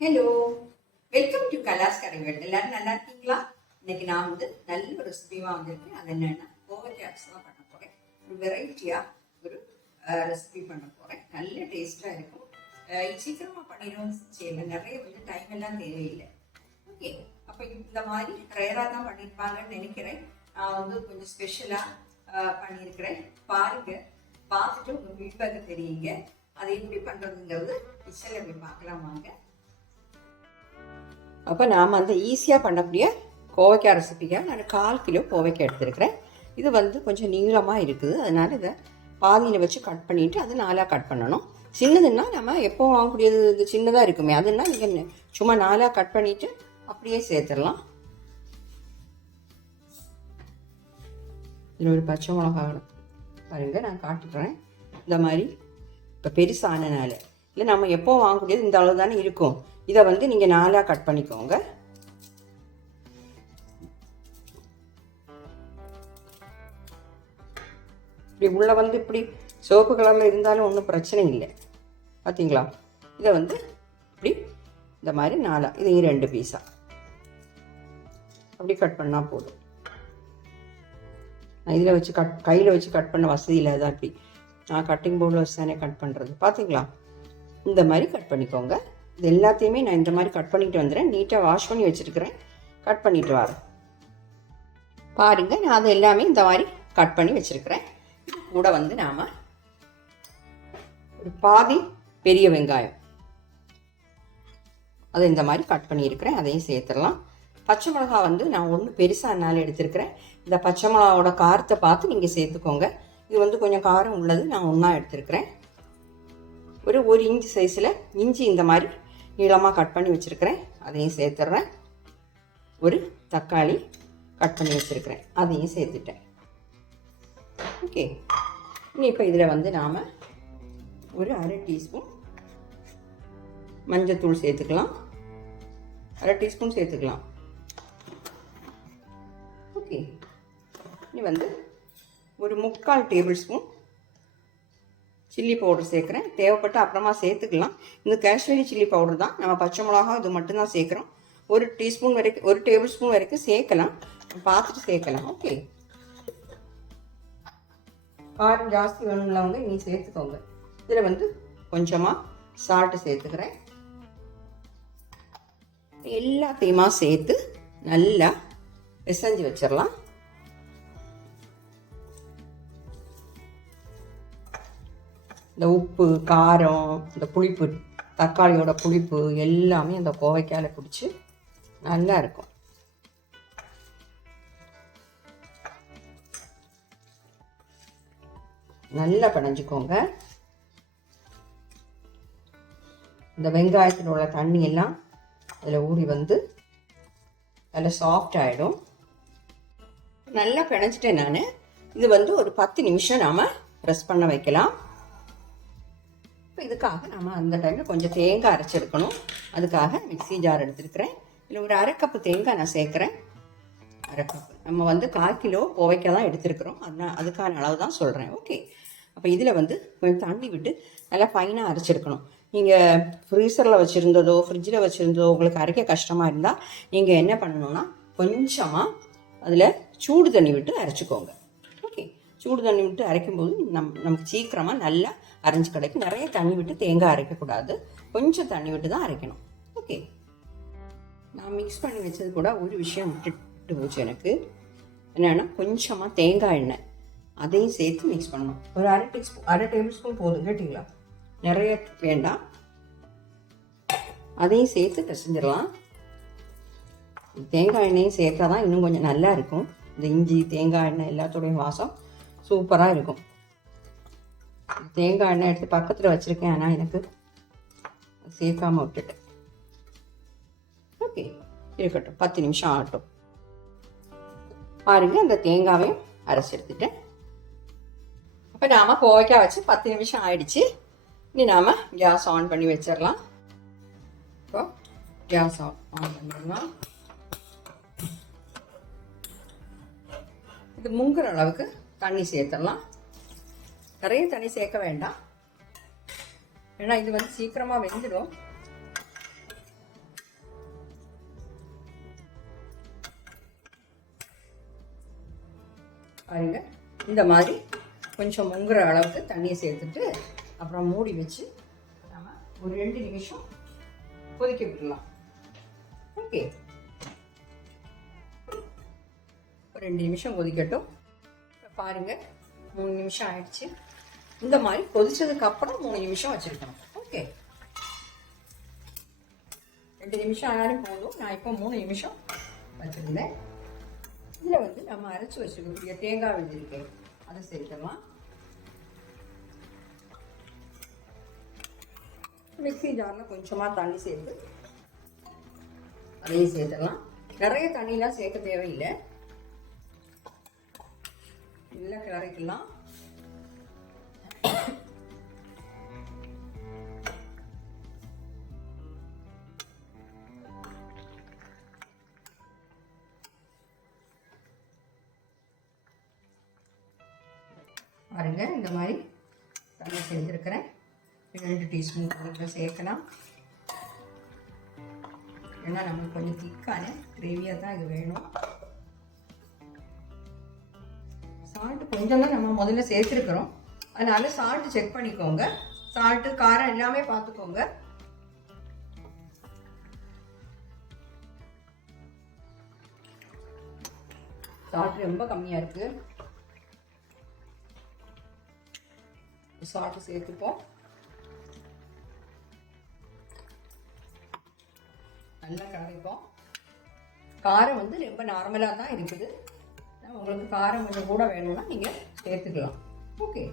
Hello welcome to கலாஸ் கரைகள் எல்லாரும் நல்லா இருக்கீங்களா? இன்னைக்கு நான் வந்து நல்ல ஒரு ரெசிபிவா வந்திருக்கேன். அது என்னன்னா கோவக்காய் அரிசி தான் பண்ண போறேன். ஒரு வெரைட்டியா ஒரு ரெசிபி பண்ண போறேன். நல்ல டேஸ்டா இருக்கும். அஹ் இது சீக்கிரமா பண்ணிடும் செய்யல நிறைய வந்து டைம் எல்லாம் தேவையில்லை. ஓகே அப்போ இந்த மாதிரி ரேராக தான் பண்ணியிருப்பாங்கன்னு நினைக்கிறேன். நான் வந்து கொஞ்சம் ஸ்பெஷலாக பண்ணியிருக்கிறேன். பாருங்க. பார்த்துட்டு உங்கள் ஃபீட்பேக் தெரியுங்க. அதை எப்படி பண்ணுறதுங்கிறது கிச்சனில் போய் பார்க்கலாம் வாங்க. அப்போ நாம் வந்து ஈஸியாக பண்ணக்கூடிய கோவைக்காய் ரெசிபிக்காக நான் கால் கிலோ கோவைக்காய் எடுத்துருக்கிறேன். இது வந்து கொஞ்சம் நீளமாக இருக்குது. அதனால் இதை பாதியில் வச்சு கட் பண்ணிவிட்டு அதை நாலாக கட் பண்ணணும். சின்னதுன்னா நம்ம எப்போ வாங்கக்கூடியது இது சின்னதாக இருக்குமே அதுன்னா நீங்கள் சும்மா நாலாக கட் பண்ணிவிட்டு அப்படியே சேர்த்துடலாம். இதில் ஒரு பச்சை மிளகா பாருங்கள் நான் காட்டுறேன் இந்த மாதிரி இப்போ பெருசானனால. இல்லை நம்ம எப்போ வாங்கக்கூடியது இந்த அளவு தானே இருக்கும். இதை வந்து நீங்கள் நாலாக கட் பண்ணிக்கோங்க. இப்படி உள்ளே வந்து இப்படி சிவப்பு கலரில் இருந்தாலும் ஒன்றும் பிரச்சனை இல்லை. பார்த்தீங்களா இதை வந்து இப்படி இந்த மாதிரி நாலாக இதையும் ரெண்டு பீஸாக அப்படி கட் பண்ணால் போதும். நான் இதில் வச்சு கட் கையில் வச்சு கட் பண்ண வசதி இல்லை அதான் இப்படி. நான் கட்டிங் போர்டில் வச்சு தானே கட் பண்ணுறது பார்த்தீங்களா இந்த மாதிரி கட் பண்ணிக்கோங்க. இது எல்லாத்தையுமே நான் இந்த மாதிரி கட் பண்ணிட்டு வந்துடுறேன் நீட்டாக வாஷ் பண்ணி வச்சுருக்கிறேன். கட் பண்ணிட்டு வரேன் பாருங்கள் நான் அது எல்லாமே இந்த மாதிரி கட் பண்ணி வச்சுருக்கிறேன். கூட வந்து நாம் ஒரு பாதி பெரிய வெங்காயம். அதை இந்த மாதிரி கட் பண்ணியிருக்கிறேன். அதையும் சேர்த்துடலாம். பச்சை மிளகா வந்து நான் ஒன்று பெருசாக என்னால் எடுத்திருக்கிறேன். இந்த பச்சை மிளகாவோட காரத்தை பார்த்து நீங்கள் சேர்த்துக்கோங்க. இது வந்து கொஞ்சம் காரம் உள்ளது நான் ஒன்றா எடுத்திருக்கிறேன். ஒரு ஒரு இன்ச்சு சைஸில் இஞ்சி இந்த மாதிரி நீளமாக கட் பண்ணி வச்சுருக்கிறேன். அதையும் சேர்த்துட்றேன். ஒரு தக்காளி கட் பண்ணி வச்சுருக்கிறேன். அதையும் சேர்த்துட்டேன். ஓகே இனி இப்போ இதில் வந்து நாம் ஒரு அரை டீஸ்பூன் மஞ்சத்தூள் சேர்த்துக்கலாம். அரை டீஸ்பூன் சேர்த்துக்கலாம். ஓகே இனி வந்து ஒரு முக்கால் டேபிள் ஸ்பூன் சில்லி பவுடர் சேர்க்குறேன். தேவைப்பட்ட அப்புறமா சேர்த்துக்கலாம். இந்த காஷ்மீரி சில்லி பவுடர் தான் நம்ம பச்சை மிளகா இது மட்டும்தான் சேர்க்குறோம். ஒரு டீஸ்பூன் வரைக்கும் ஒரு டேபிள் ஸ்பூன் வரைக்கும் சேர்க்கலாம். பார்த்துட்டு சேர்க்கலாம். ஓகே காரம் ஜாஸ்தி வேணும்லவங்க நீ சேர்த்துக்கோங்க. இதில் வந்து கொஞ்சமாக சால்ட்டு சேர்த்துக்கிறேன். எல்லாத்தையுமா சேர்த்து நல்லா பிசைஞ்சு வச்சிடலாம். இந்த உப்பு காரம் இந்த புளிப்பு தக்காளியோட புளிப்பு எல்லாமே அந்த கோவைக்கால பிடிச்சி நல்லா இருக்கும். நல்லா பிணைஞ்சிக்கோங்க. இந்த வெங்காயத்தில் உள்ள தண்ணி எல்லாம் அதில் ஊறி வந்து நல்லா சாஃப்ட் ஆகிடும் நல்லா பிணைஞ்சிட்டேன் நான். இது வந்து ஒரு பத்து நிமிஷம் நாம் ப்ரெஸ் பண்ண வைக்கலாம். இப்போ இதுக்காக நம்ம அந்த டைமில் கொஞ்சம் தேங்காய் அரைச்சிருக்கணும். அதுக்காக மிக்சி ஜார் எடுத்துருக்கிறேன். இதில் ஒரு அரை கப்பு தேங்காய் நான் சேர்க்குறேன். அரை கப்பு நம்ம வந்து கால் கிலோ கோவைக்காய் தான் எடுத்துருக்குறோம். அதனால் அதுக்கான அளவு தான் சொல்கிறேன் ஓகே அப்போ இதில் வந்து கொஞ்சம் தண்ணி விட்டு நல்லா ஃபைனாக அரைச்சிருக்கணும். நீங்கள் ஃப்ரீசரில் வச்சுருந்ததோ ஃப்ரிட்ஜில் வச்சுருந்ததோ உங்களுக்கு அரைக்க கஷ்டமாக இருந்தால் நீங்கள் என்ன பண்ணணும்னா கொஞ்சமாக அதில் சூடு தண்ணி விட்டு அரைச்சிக்கோங்க. சூடு தண்ணி விட்டு அரைக்கும்போது நம் நமக்கு சீக்கிரமாக நல்லா அரைஞ்சு கிடைக்கும். நிறைய தண்ணி விட்டு தேங்காய் அரைக்கக்கூடாது. கொஞ்சம் தண்ணி விட்டு தான் அரைக்கணும். ஓகே நான் மிக்ஸ் பண்ணி வச்சது கூட ஒரு விஷயம் விட்டுட்டு போச்சு எனக்கு. என்னென்னா கொஞ்சமாக தேங்காய் எண்ணெய். அதையும் சேர்த்து மிக்ஸ் பண்ணணும். ஒரு அரை டீஸ்பூன் அரை டேபிள் ஸ்பூன் போதும். கேட்டிங்களா? நிறைய வேண்டாம். அதையும் சேர்த்து பிசைஞ்சிடலாம். தேங்காய் எண்ணெயும் சேர்த்தா தான் இன்னும் கொஞ்சம் நல்லா இருக்கும். இந்த இஞ்சி தேங்காய் எண்ணெய் எல்லாத்தோடையும் வாசம். சூப்பராக இருக்கும். தேங்காய் எண்ணெய் எடுத்து பக்கத்தில் வச்சுருக்கேன். ஆனால் எனக்கு சேர்க்காமல் விட்டுட்டேன். ஓகே இருக்கட்டும். பத்து நிமிஷம் ஆகட்டும். பாருங்கள் அந்த தேங்காவையும் அரைச்சி எடுத்துட்டேன். அப்போ நாம் கோவைக்காய் வச்சு பத்து நிமிஷம் ஆயிடுச்சு. இனி நாம் கேஸ் ஆன் பண்ணி வச்சிடலாம். இப்போ கேஸ் ஆன் ஆன் பண்ணிடலாம். இது முங்குற அளவுக்கு தண்ணி சேர்த்துடலாம். நிறைய தண்ணி சேர்க்க வேண்டாம். ஏன்னா இது வந்து சீக்கிரமாக வெந்துடும். பாருங்க இந்த மாதிரி கொஞ்சம் முங்குற அளவுக்கு தண்ணியை சேர்த்துட்டு அப்புறம் மூடி வச்சு நம்ம ஒரு ரெண்டு நிமிஷம் கொதிக்க விடலாம். ஓகே. ஒரு ரெண்டு நிமிஷம் கொதிக்கட்டும். பாருங்கள் பாருங்க. மூணு நிமிஷம் ஆயிடுச்சு. இந்த மாதிரி கொதிச்சதுக்கு அப்புறம் மூணு நிமிஷம் வச்சிருக்கணும். ஓகே ரெண்டு நிமிஷம் ஆனாலும் போதும். நான் இப்போ மூணு நிமிஷம் வச்சுருந்தேன். இதில் வந்து நம்ம அரைச்சி வச்சுக்கக்கூடிய தேங்காய் வெந்திருக்கேன் அதை சேர்த்தலாம் மிக்ஸி ஜாரில் கொஞ்சமாக தண்ணி சேர்த்து அதையும் சேர்த்துடலாம். நிறைய தண்ணிலாம் சேர்க்க தேவையில்லை. நல்லா கிளறிக்கலாம் பாருங்க இந்த மாதிரி தண்ணி சேர்ந்துருக்கிறேன் ரெண்டு டீஸ்பூன் கொஞ்சம் சேர்க்கலாம். ஏன்னா நம்மளுக்கு கொஞ்சம் திக்கான கிரேவியாக தான் இது வேணும். கொஞ்சம் தான் நம்ம முதல்ல சேர்த்துருக்குறோம். அதனால சால்ட்டு செக் பண்ணிக்கோங்க. சால்ட்டு காரம் எல்லாமே பார்த்துக்கோங்க. சால்ட் ரொம்ப கம்மியாக இருக்குது சால்ட்டு சேர்த்துப்போம். நல்லா கலரிப்போம் காரம் வந்து ரொம்ப நார்மலாக தான் இருக்குது. உங்களுக்கு காரம் கொஞ்சம் கூட வேணும்னா நீங்கள் சேர்த்துக்கலாம். ஓகே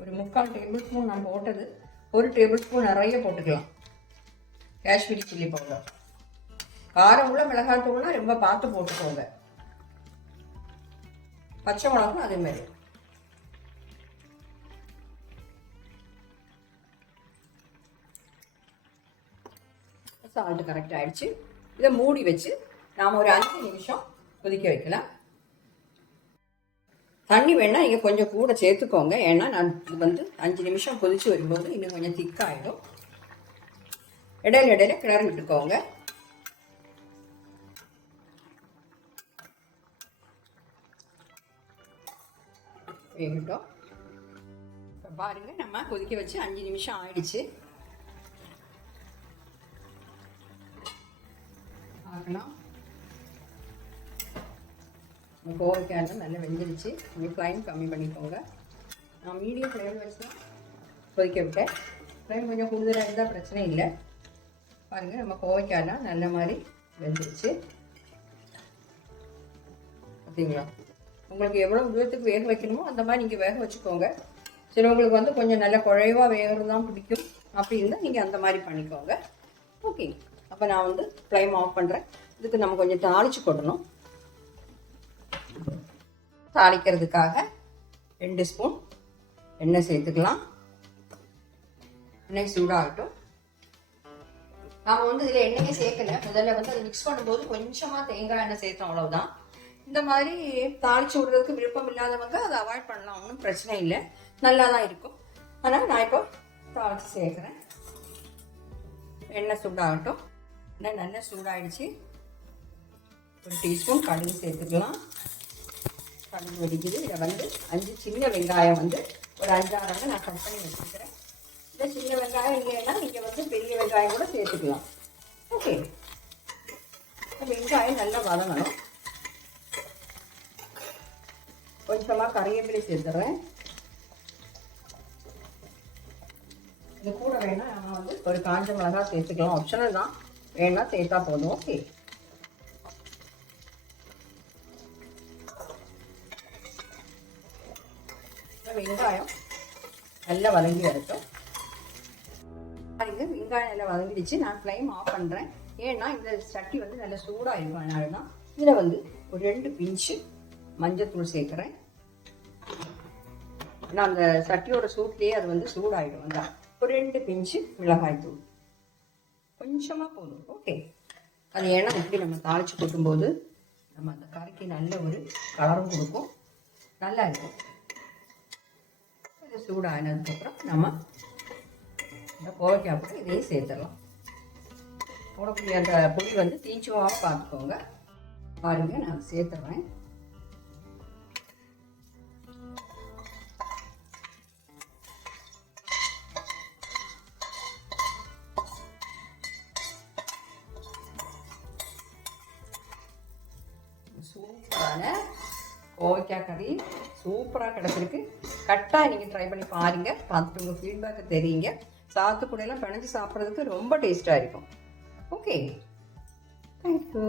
ஒரு முக்கால் டேபிள் ஸ்பூன் நான் போட்டது. ஒரு டேபிள் ஸ்பூன் நிறைய போட்டுக்கலாம். காஷ்மீரி சில்லி பவுடர் காரம் உள்ள மிளகாய் தூள்னா ரொம்ப பார்த்து போட்டுக்கோங்க. பச்சை மிளகும் அதே மாதிரி. சால்ட்டு கரெக்ட் ஆகிடுச்சு இதை மூடி வச்சு நாம் ஒரு அஞ்சு நிமிஷம் கொதிக்க வைக்கலாம். தண்ணி வேணால் நீங்கள் கொஞ்சம் கூட சேர்த்துக்கோங்க. ஏன்னா நான் இது வந்து அஞ்சு நிமிஷம் கொதிச்சு வரும்போது இன்னும் கொஞ்சம் திக்காகிடும் இடையில இடையில கிளறி விட்டுக்கோங்க. வேகட்டும். இப்போ பாருங்கள் நம்ம கொதிக்க வச்சு அஞ்சு நிமிஷம் ஆயிடுச்சு. பார்க்கலாம். கோவைக்காய் நல்லா வெந்துருச்சு. நீங்கள் ஃப்ளைம் கம்மி பண்ணிக்கோங்க. நான் மீடியம் ஃப்ளேமில் வச்சு தான் கொதிக்க விட்டேன். ஃப்ளைம் கொஞ்சம் கூடுதலாக இருந்தால் பிரச்சனை இல்லை. பாருங்கள் நம்ம கோவைக்காயெல்லாம் நல்ல மாதிரி வெந்துருச்சு. பார்த்தீங்களா உங்களுக்கு எவ்வளோ தூரத்துக்கு வேக வைக்கணுமோ அந்த மாதிரி நீங்கள் வேக வச்சுக்கோங்க. சிலவங்களுக்கு வந்து கொஞ்சம் நல்ல குழைவாக வேகிறது தான் பிடிக்கும். அப்படி இருந்தால் நீங்கள் அந்த மாதிரி பண்ணிக்கோங்க. ஓகே அப்போ நான் வந்து ஃப்ளைம் ஆஃப் பண்ணுறேன் இதுக்கு நம்ம கொஞ்சம் தாளிச்சு கொட்டணும். தாளிக்கிறதுக்காக ரெண்டு ஸ்பூன் எண்ணெய் சேர்த்துக்கலாம். எண்ணெய் சூடாகட்டும். நாம் வந்து இதில் எண்ணெயை சேர்க்கல. முதல்ல வந்து அதை மிக்ஸ் பண்ணும்போது கொஞ்சமாக தேங்காய் எண்ணெய் சேர்த்தோம் அவ்வளோதான் இந்த மாதிரி தாளிச்சு விடுறதுக்கு விருப்பம் இல்லாதவங்க அதை அவாய்ட் பண்ணலாம். ஒன்றும் பிரச்சனை இல்லை. நல்லா தான் இருக்கும். ஆனால் நான் இப்போ தாளிச்சு சேர்க்குறேன். எண்ணெய் சூடாகட்டும். எண்ணெய் நல்லா சூடாயிடுச்சு. ஒரு டீஸ்பூன் கடுகு சேர்த்துக்கலாம். கடுகு வெடிக்குது. இதை வந்து அஞ்சு சின்ன வெங்காயம் வந்து ஒரு அஞ்சாறு நான் கட் பண்ணி வச்சுக்கிறேன். இந்த சின்ன வெங்காயம் இல்லைன்னா நீங்கள் வந்து பெரிய வெங்காயம் கூட சேர்த்துக்கலாம். ஓகே வெங்காயம் நல்லா வதங்கணும். கொஞ்சமாக கறிவேப்பிலை சேர்த்துறேன். இது கூட வேணால் நான் வந்து ஒரு காஞ்ச மிளகா சேர்த்துக்கலாம். ஆப்ஷனல் தான். வேணால் சேர்த்தா போதும். ஓகே வெங்காயம் நல்லா வதங்கி வரட்டும் பாருங்க வெங்காயம் நல்லா வதங்கிடுச்சு நான் ஃப்ளைம் ஆஃப் பண்ணுறேன் ஏன்னா இந்த சட்டி வந்து நல்லா சூடாக இருக்கும் அதனால தான் இதில் வந்து ஒரு ரெண்டு பிஞ்சு மஞ்சத்தூள் சேர்க்குறேன் நான் அந்த சட்டியோட சூட்லேயே அது வந்து சூடாகிடும் தான் ஒரு ரெண்டு பிஞ்சு மிளகாய் தூள் கொஞ்சமாக போதும் ஓகே அது ஏன்னா இப்படி நம்ம தாளித்து கொட்டும்போது நம்ம அந்த கறிக்கு நல்ல ஒரு கலரும் கொடுக்கும் நல்லா இருக்கும் சூடானதுக்கப்புறம் நம்ம இந்த கோவைக்காய் கூட இதையும் சேர்த்துடலாம். போடக்கூடிய அந்த பொடி வந்து தீச்சுவாக பார்த்துக்கோங்க. பாருங்க நான் சேர்த்துட்றேன். சூப்பரான கோவைக்காய் கறி சூப்பராக கிடச்சிருக்கு. கட்டாக நீங்கள் ட்ரை பண்ணி பாருங்கள் பார்த்துட்டு உங்கள் ஃபீட்பேக்கை தெரியுங்க. சாத்துக்குடியெல்லாம் பிணைஞ்சு சாப்பிட்றதுக்கு ரொம்ப டேஸ்ட்டாக இருக்கும். Okay thank you